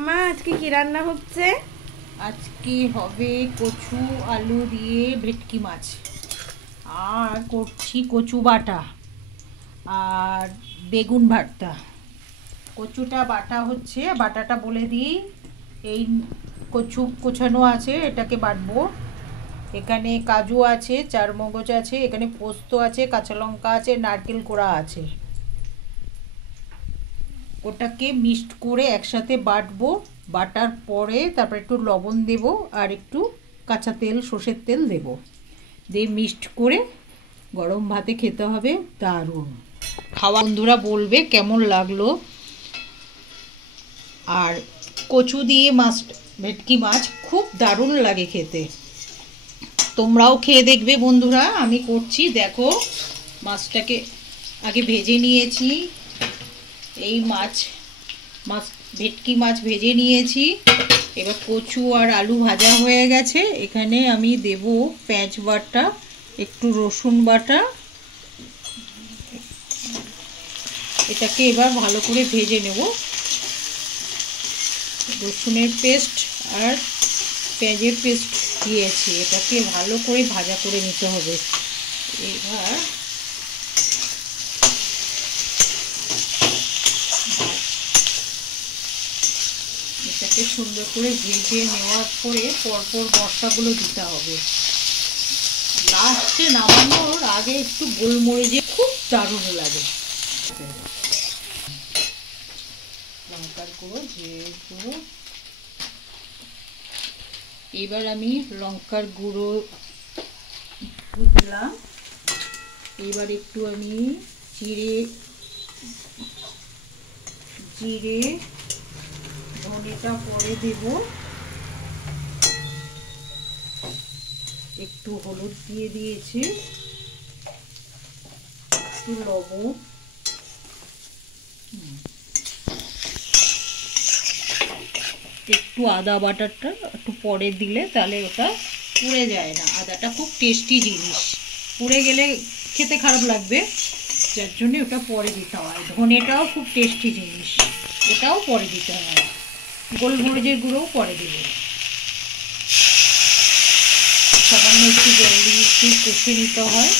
ঠাম্মা আজকে কি রান্না হচ্ছে? আজকে হবে কচু আলু দিয়ে ভেটকি মাছ, আর করছি কচু বাটা আর বেগুন ভর্তা। কচুটা বাটা হচ্ছে, বাটাটা বলে দিই। এই কচু কোচানো আছে, এটাকে বাটবো। এখানে কাজু আছে, চারমগজ আছে, এখানে পোস্ত আছে, কাঁচা লঙ্কা আছে, নারকেল কোড়া আছে। ওটাকে মিক্সড করে একসাথে বাটবো। বাটার পরে তারপর একটু লবণ দেব আর একটু কাঁচা তেল, সর্ষের তেল দেব, দিয়ে মিক্সড করে গরম ভাতে খেতে হবে। দারুণ খাওয়া। বন্ধুরা বলবে কেমন লাগলো। আর কচু দিয়ে মাছ, ভেটকি মাছ খুব দারুণ লাগে খেতে। তোমরাও খেয়ে দেখবে বন্ধুরা। আমি করছি দেখো, মাছটাকে আগে ভেজে নিয়েছি। এই মাছ ভেটকি মাছ ভেজে নিয়েছি। এবার কচু আর আলু ভাজা হয়ে গেছে। এখানে আমি দেব পেঁয়াজ বাটা, একটু রসুন বাটা। এটাকে এবার ভালো করে ভেজে নেব। রসুনের পেস্ট আর পেঁয়াজের পেস্ট দিয়েছি, এটাকে ভালো করে ভাজা করে নিতে হবে। এবার এটাকে সুন্দর করে ভেজে নেওয়ার পরে পরপর মশলাগুলো দিতে হবে। লাস্টে নামানোর আগে একটু গোলমরিচে খুব দারুণ লাগে। লঙ্কার গুঁড়ো, জিরের গুঁড়ো। এবার আমি লঙ্কার গুঁড়ো দিলাম। এবার একটু আমি জিরে ধনেটা পরে দেব। একটু হলুদ দিয়ে দিয়েছি, একটু লবণ, একটু আদা বাটাটা একটু পরে দিলে তাহলে ওটা পুড়ে যায় না। আদাটা খুব টেস্টি জিনিস, পুড়ে গেলে খেতে খারাপ লাগবে, যার জন্য ওটা পরে দিতে হয়। ধনেটাও খুব টেস্টি জিনিস, এটাও পরে দিতে হয়। গোলমরিচের গুঁড়োও পরে দেবে। সামান্য একটু জল দিয়ে একটু কষে নিতে হয়।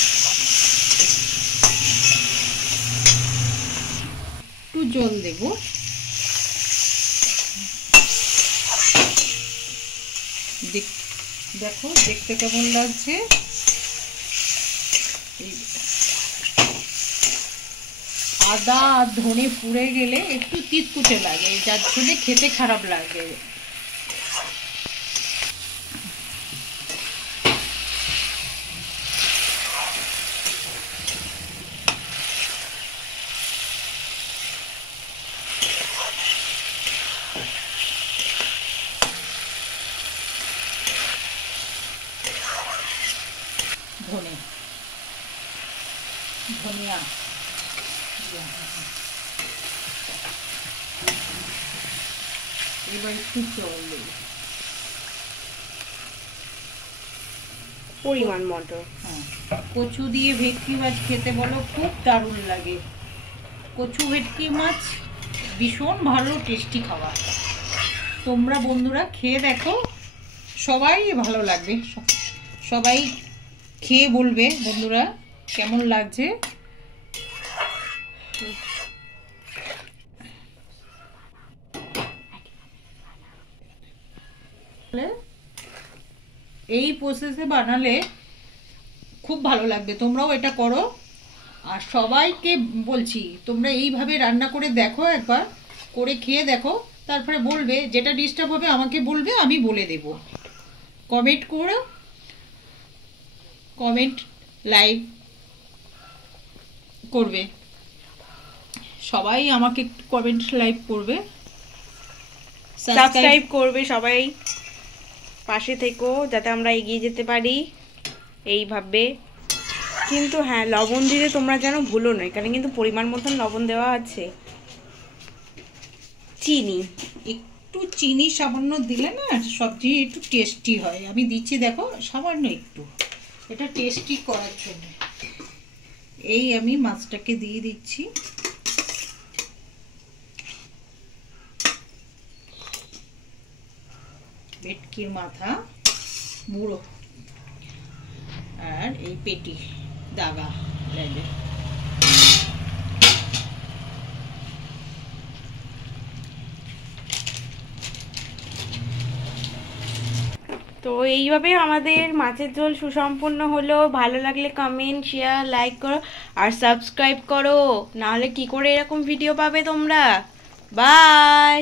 একটু জল দেব। দেখো দেখতে কেমন লাগছে। আদা আর ধনে পুড়ে গেলে একটু তিতকুটে লাগে, যার জন্য খেতে খারাপ লাগে। ধনিয়া এবার একটু জল দেব, পরিমাণ মতো। হ্যাঁ, কচু দিয়ে ভেটকি মাছ খেতে বলো খুব দারুণ লাগে। কচু ভেটকি মাছ ভীষণ ভালো টেস্টি খাবার। তোমরা বন্ধুরা খেয়ে দেখো, সবাই ভালো লাগবে। সবাই খেয়ে বলবে বন্ধুরা কেমন লাগছে। এই প্রসেসে বানালে খুব ভালো লাগবে, তোমরাও এটা করো। আর সবাইকে বলছি তোমরা এইভাবে রান্না করে দেখো, একবার করে খেয়ে দেখো, তারপরে বলবে। যেটা ডিস্টার্ব হবে আমাকে বলবে, আমি বলে দেব। কমেন্ট করো, কমেন্ট লাইক করবে সবাই, আমাকে কমেন্ট লাইক করবে, সাবস্ক্রাইব করবে সবাই, পাশে থেকো যাতে আমরা এগিয়ে যেতে পারি এইভাবে। কিন্তু হ্যাঁ, লবণ দিতে তোমরা যেন ভুলো না, এখানে কিন্তু পরিমাণ মতন লবণ দেওয়া আছে। চিনি, একটু চিনি সামান্য দিলে না সবজি একটু টেস্টি হয়। আমি দিচ্ছি দেখো সামান্য একটু, এটা টেস্টি করার জন্য। এই আমি মাছটাকে দিয়ে দিচ্ছি। ভেটকির মাথা বুড়ো, আর এই পেটি দাগা লেজে। তো এইভাবে আমাদের মাছের ঝোল সুসম্পন্ন হলো। ভালো লাগলে কমেন্ট, শেয়ার, লাইক করো আর সাবস্ক্রাইব করো, নাহলে কি করে এরকম ভিডিও পাবে তোমরা। বাই।